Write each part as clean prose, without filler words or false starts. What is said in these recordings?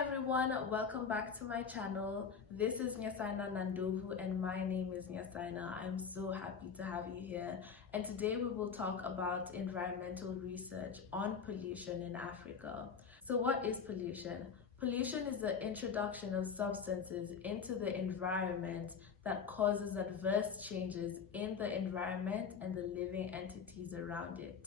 everyone, welcome back to my channel. This is Nyasaina Nandovu and my name is Nyasaina. I'm so happy to have you here, and today we will talk about environmental research on pollution in Africa. So what is pollution? Pollution is the introduction of substances into the environment that causes adverse changes in the environment and the living entities around it.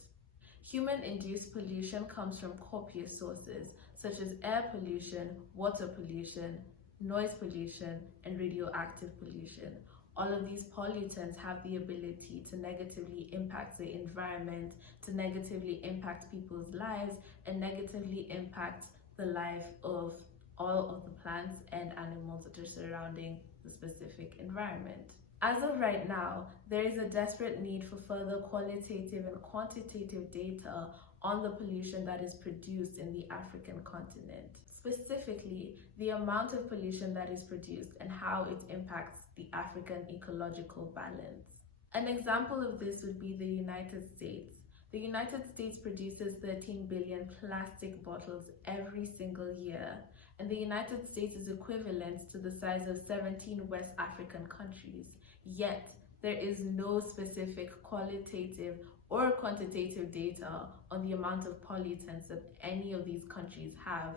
Human-induced pollution comes from copious sources such as air pollution, water pollution, noise pollution, and radioactive pollution. All of these pollutants have the ability to negatively impact the environment, to negatively impact people's lives, and negatively impact the life of all of the plants and animals that are surrounding the specific environment. As of right now, there is a desperate need for further qualitative and quantitative data on the pollution that is produced in the African continent. Specifically, the amount of pollution that is produced and how it impacts the African ecological balance. An example of this would be the United States. The United States produces 13 billion plastic bottles every single year, and the United States is equivalent to the size of 17 West African countries. Yet, there is no specific qualitative or quantitative data on the amount of pollutants that any of these countries have.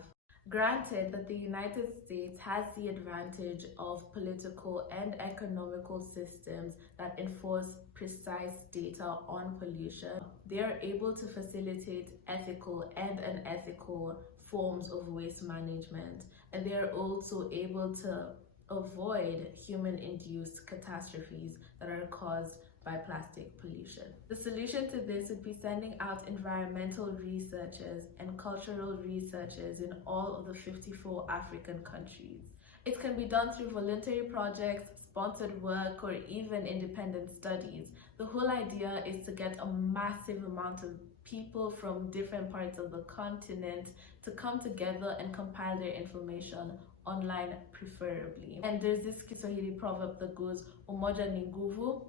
Granted that the United States has the advantage of political and economical systems that enforce precise data on pollution, they are able to facilitate ethical and unethical forms of waste management, and they are also able to avoid human-induced catastrophes that are caused by plastic pollution. The solution to this would be sending out environmental researchers and cultural researchers in all of the 54 African countries. It can be done through voluntary projects, sponsored work, or even independent studies. The whole idea is to get a massive amount of people from different parts of the continent to come together and compile their information online, preferably. And there's this Kiswahili proverb that goes, umoja ni nguvu,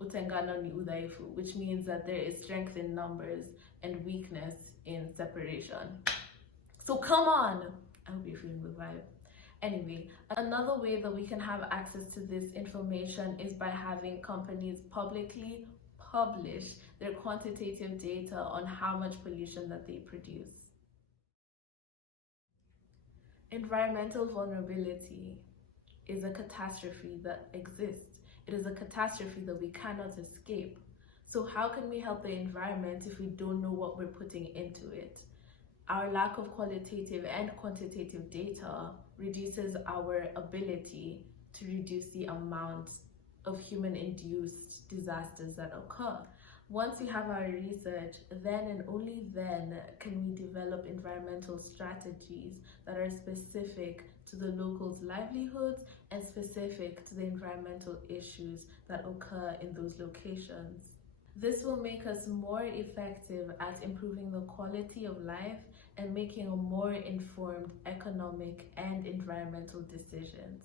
utengano ni udhaifu, which means that there is strength in numbers and weakness in separation. So come on! I hope you're feeling the vibe. Anyway, another way that we can have access to this information is by having companies publicly publish their quantitative data on how much pollution that they produce. Environmental vulnerability is a catastrophe that exists. It is a catastrophe that we cannot escape. So how can we help the environment if we don't know what we're putting into it? Our lack of qualitative and quantitative data reduces our ability to reduce the amount of human-induced disasters that occur. Once we have our research, then and only then can we develop environmental strategies that are specific to the locals' livelihoods and specific to the environmental issues that occur in those locations. This will make us more effective at improving the quality of life and making a more informed economic and environmental decisions.